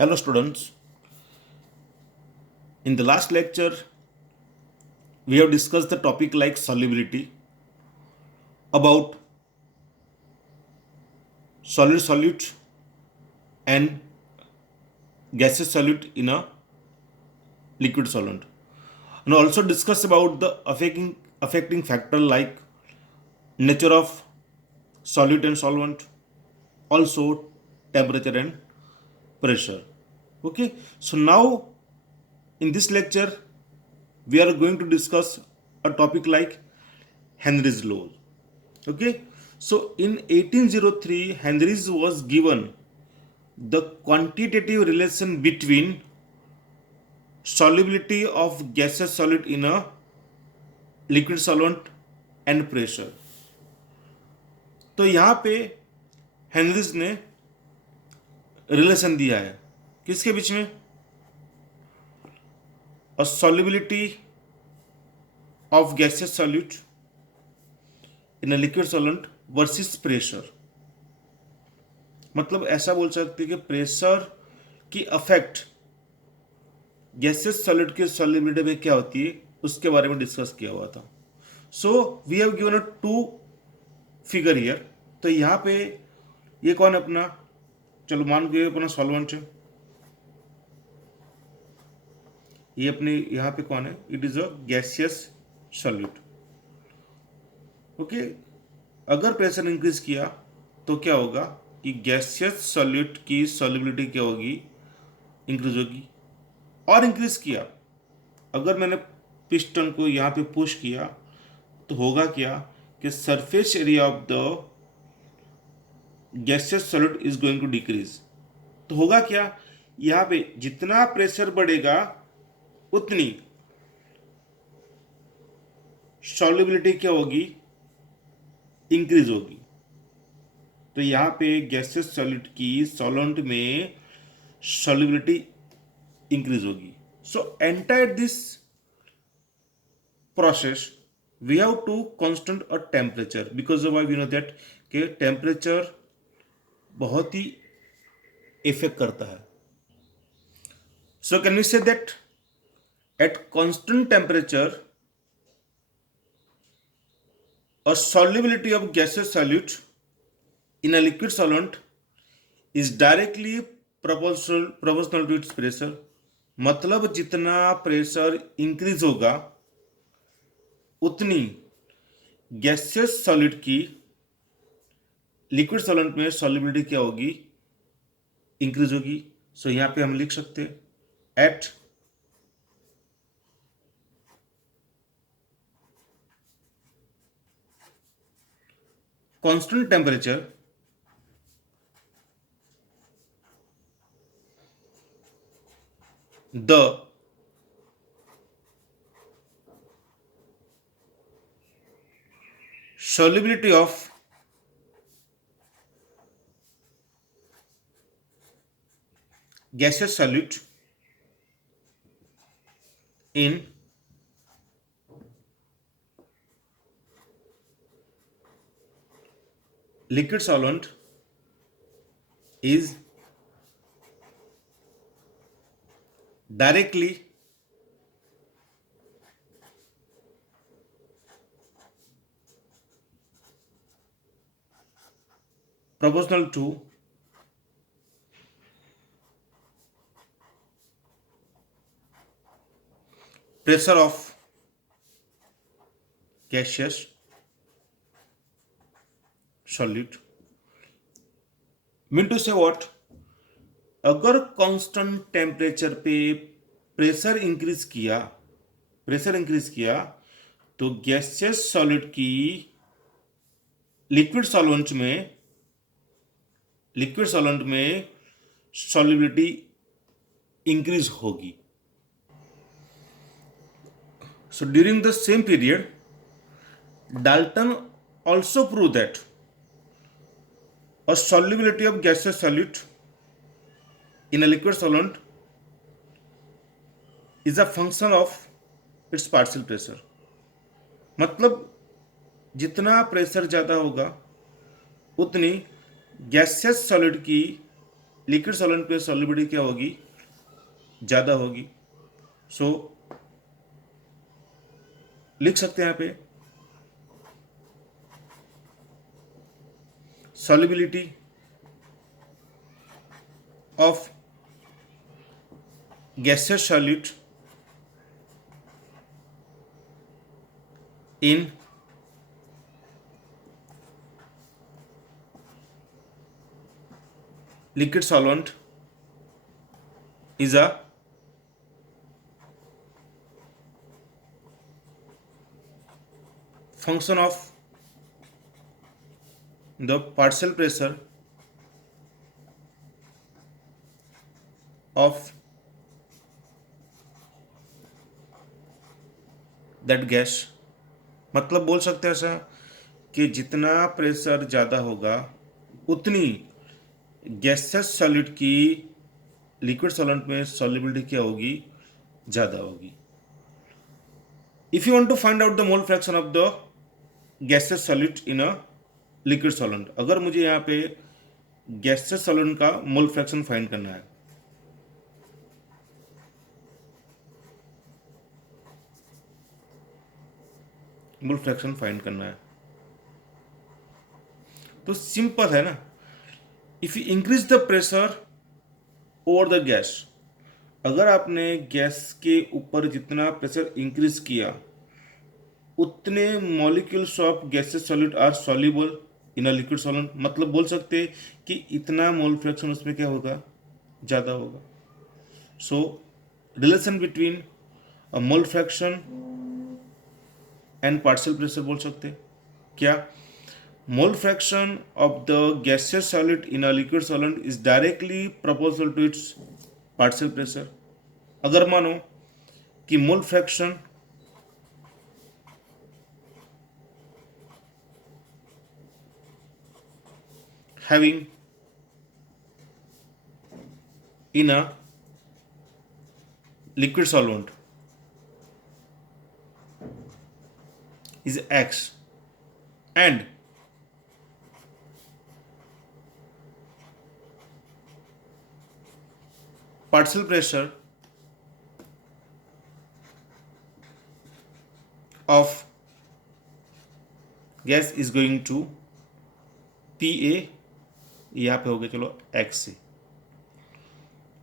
Hello students, in the last lecture we have discussed the topic like solubility about solid solute and gaseous solute in a liquid solvent, and also discuss about the affecting factor like nature of solute and solvent, also temperature and pressure. Okay, so now in this lecture we are going to discuss a topic like Henry's law. Okay, so in 1803, Henry's was given the quantitative relation between solubility of gaseous solid in a liquid solvent and pressure. तो यहाँ पे Henrys ने relation दिया है किसके बीच में, और solubility of gaseous solute in a liquid solvent versus pressure. मतलब ऐसा बोल सकते हैं कि प्रेशर की अफेक्ट गैसेस सॉलिड के सॉल्युबिलिटी में क्या होती है उसके बारे में डिस्कस किया हुआ था. So we have given a two figure here. तो यहाँ पे ये कौन है अपना, चलो मान के अपना सॉल्वेंट है, ये अपने यहाँ पे कौन है, it is a gaseous solute. Okay, अगर प्रेशर इंक्रीज किया तो क्या होगा कि गैसियस सॉल्यूट की सॉल्युबिलिटी क्या होगी, इंक्रीज होगी. और इंक्रीज किया, अगर मैंने पिस्टन को यहाँ पे पुश किया तो होगा क्या कि surface area of the gaseous solute is going to decrease. तो होगा क्या, यहाँ पे जितना प्रेशर बढ़ेगा उतनी सॉल्युबिलिटी क्या होगी, इंक्रीज होगी. तो यहाँ पे गैसियस सॉलिड की सॉल्वेंट में सॉल्युबिलिटी इंक्रीज होगी. So entire this process we have to constant a temperature because of we know that कि temperature बहुत ही इफेक्ट करता है. So can we say that at constant temperature a solubility of gaseous solute in a liquid solvent is directly proportional to its pressure. मतलब जितना pressure increase होगा उतनी gaseous solute की liquid solvent में solubility क्या होगी, इंक्रीज होगी. सो यहां पे हम लिख सकते हैं at constant temperature the solubility of gaseous solute in liquid solvent is directly proportional to pressure of gaseous solute. Mean to say what, अगर कांस्टेंट टेम्परेचर पे प्रेशर इंक्रीज किया तो गैसियस सॉलिड की लिक्विड सॉल्वेंट में solubility increase होगी. So during the same period, Dalton also proved that a solubility of gaseous solute in a liquid solvent is a function of its partial pressure. मतलब जितना pressure ज़्यादा होगा उतनी gaseous solute की liquid solvent पे solubility क्या होगी, ज़्यादा होगी। सो लिख सकते हैं यहाँ पे solubility of gaseous solute in liquid solvent is a function of the partial pressure of that gas। मतलब बोल सकते हैं ऐसा कि जितना प्रेशर ज़्यादा होगा उतनी गैसेस सॉल्यूट की लिक्विड सॉल्वेंट में सॉल्युबिलिटी क्या होगी, ज़्यादा होगी। If you want to find out the mole fraction of the gases solute in a liquid solvent, अगर मुझे यहाँ पे गैसेस सॉल्वेंट का मोल फ्रैक्शन फाइंड करना है, मोल फ्रैक्शन फाइंड करना है, तो सिंपल है ना। If you increase the pressure over the gas, अगर आपने गैस के ऊपर जितना प्रेशर इंक्रीज किया उतने molecules of gases solute are soluble in a liquid solvent. मतलब बोल सकते हैं कि इतना मोल फ्रैक्शन उसमें क्या होगा, ज़्यादा होगा। So relation between a mole fraction and partial pressure बोल सकते हैं क्या, mole fraction of the gaseous solute in a liquid solvent is directly proportional to its partial pressure. अगर मानो कि mole fraction having in a liquid solvent is X and partial pressure of gas is going to PA, यहाँ पे हो गया चलो X से।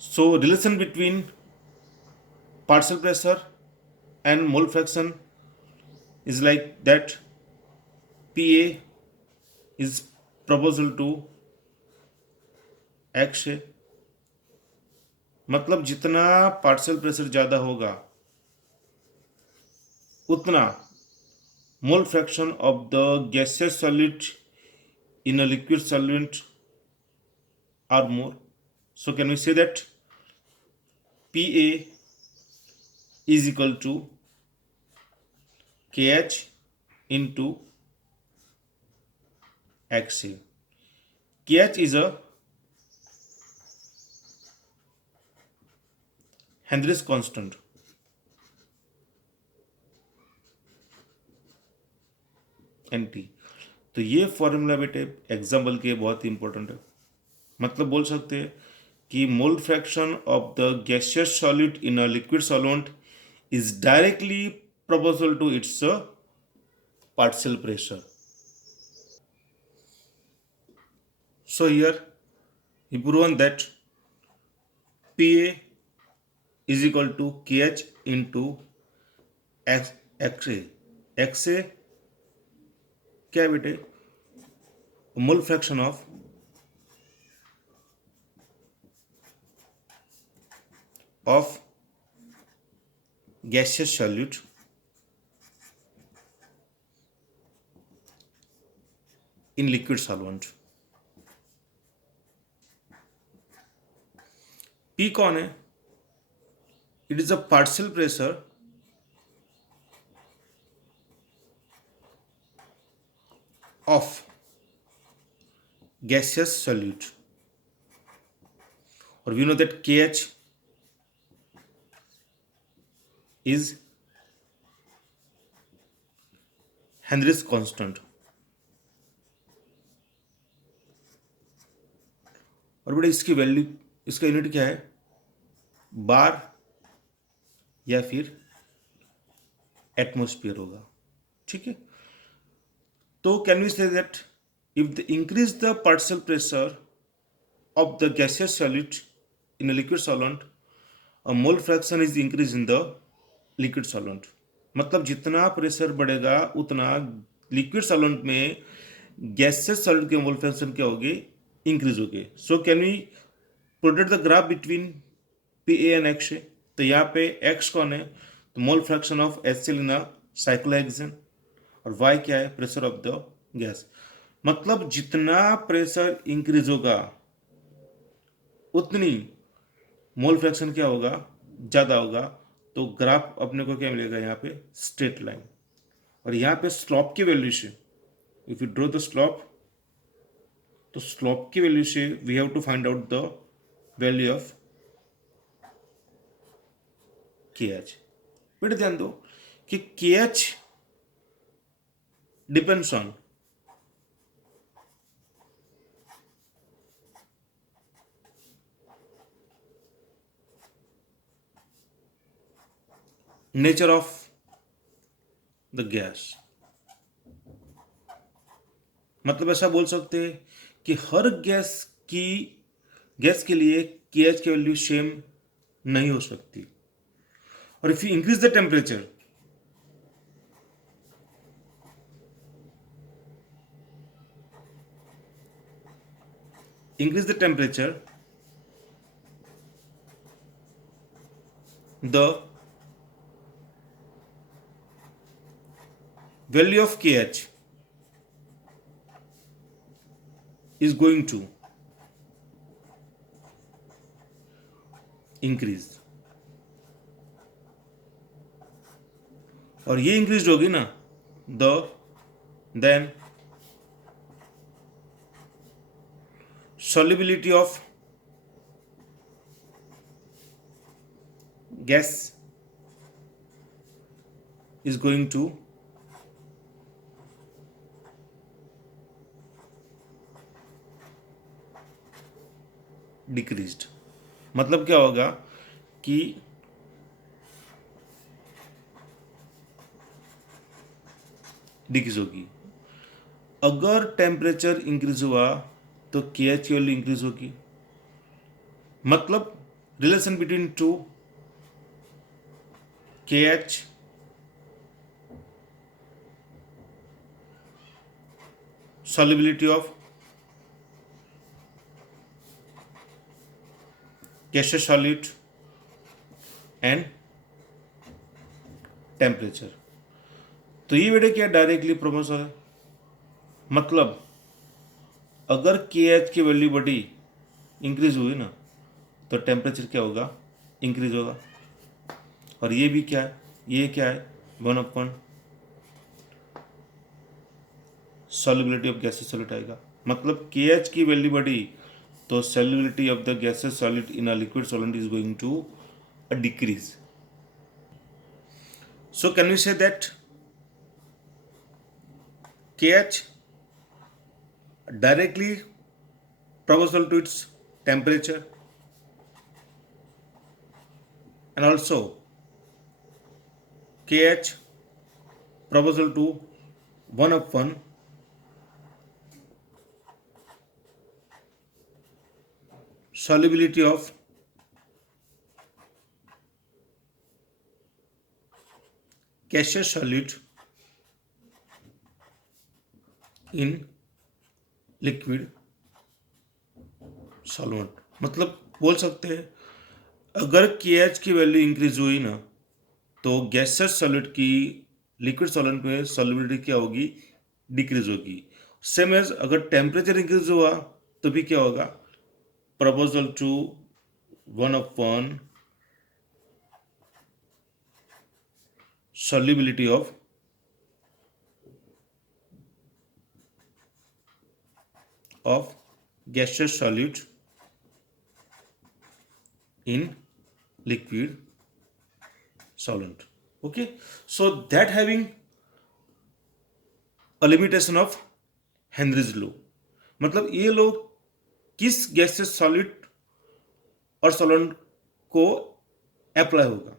So relation between partial pressure and mole fraction is like that PA is proportional to X है। मतलब जितना partial pressure ज़्यादा होगा उतना मोल fraction of the gases solid in a liquid solvent are more. So can we say that PA is equal to KH into XA. KH is a Henry's constant. NT। तो ये formula बेटे example के बहुत ही important है। मतलब बोल सकते हैं कि mole fraction of the gaseous solute in a liquid solvent is directly proportional to its partial pressure. So here we proven that PA is equal to KH into XA। XA क्या है बेटे, mole fraction of gaseous solute in liquid solvent। P कौन है, it is a partial pressure of gaseous solute और we know that KH is Henry's constant। और बेटा इसकी value, इसका यूनिट क्या है, बार या फिर एटमोस्फियर होगा, ठीक है। तो can we say that if the increase the partial pressure of the gaseous solute in a liquid solvent, a mole fraction is increased in the liquid solvent। मतलब जितना प्रेशर बढ़ेगा उतना लिक्विड सॉल्वेंट में gases solute के mole fraction क्या होगी, increase होगी। So can we product the graph between P A and X A. तो यहाँ पे एक्स कौन है, तो mole fraction of HCl in a cyclohexane, और वाई क्या है, प्रेशर ऑफ द गैस। मतलब जितना प्रेशर इंक्रीज होगा उतनी मोल फ्रैक्शन क्या होगा, ज़्यादा होगा। तो ग्राफ अपने को क्या मिलेगा, यहाँ पे स्ट्रेट लाइन। और यहाँ पे स्लॉप की वैल्यू से, if you draw the slope, तो स्लॉप की वैल्यू से we have to find out the value of KH। बेटा ध्यान दो कि KH depends on nature of the gas. मतलब ऐसा बोल सकते हैं कि हर गैस के लिए KH की वैल्यू सेम नहीं हो सकती। और if you increase the temperature, the value of KH is going to increase। और ये इंक्रीज होगी ना, then solubility of gas is going to decreased. मतलब क्या होगा कि डिक्रीज होगी। अगर टेम्परेचर इंक्रीज हुआ तो KH की वैल्यू इंक्रीज होगी। मतलब relation between two KH solubility of gaseous solute and temperature. तो ये बेटे क्या डायरेक्टली प्रोपोर्शनल है। मतलब अगर KH की वैल्यू बढ़ी, इंक्रीज हुई ना, तो टेम्परेचर क्या होगा, इंक्रीज होगा। और ये भी क्या है, ये क्या है, 1/, सॉल्युबिलिटी ऑफ गैसेस सॉल्यूट आएगा। मतलब KH की वैल्यू बढ़ी तो solubility of the gaseous solid in a liquid solvent is going to decrease। So can we say that KH directly proportional to its temperature, and also KH proportional to 1/, solubility of gaseous solid in liquid solvent। मतलब बोल सकते हैं अगर KH की value increase हुई ना, तो gases solid की लिक्विड सॉल्वेंट में सॉल्युबिलिटी क्या होगी, डिक्रीज होगी। सेम एज अगर टेम्परेचर इंक्रीज हुआ तो भी क्या होगा, proportional to 1/, solubility of gaseous solute in liquid solvent। Okay, so that having a limitation of Henry's law। मतलब ये लोग किस गैसेस सॉल्यूट और सॉल्वेंट को अप्लाई होगा।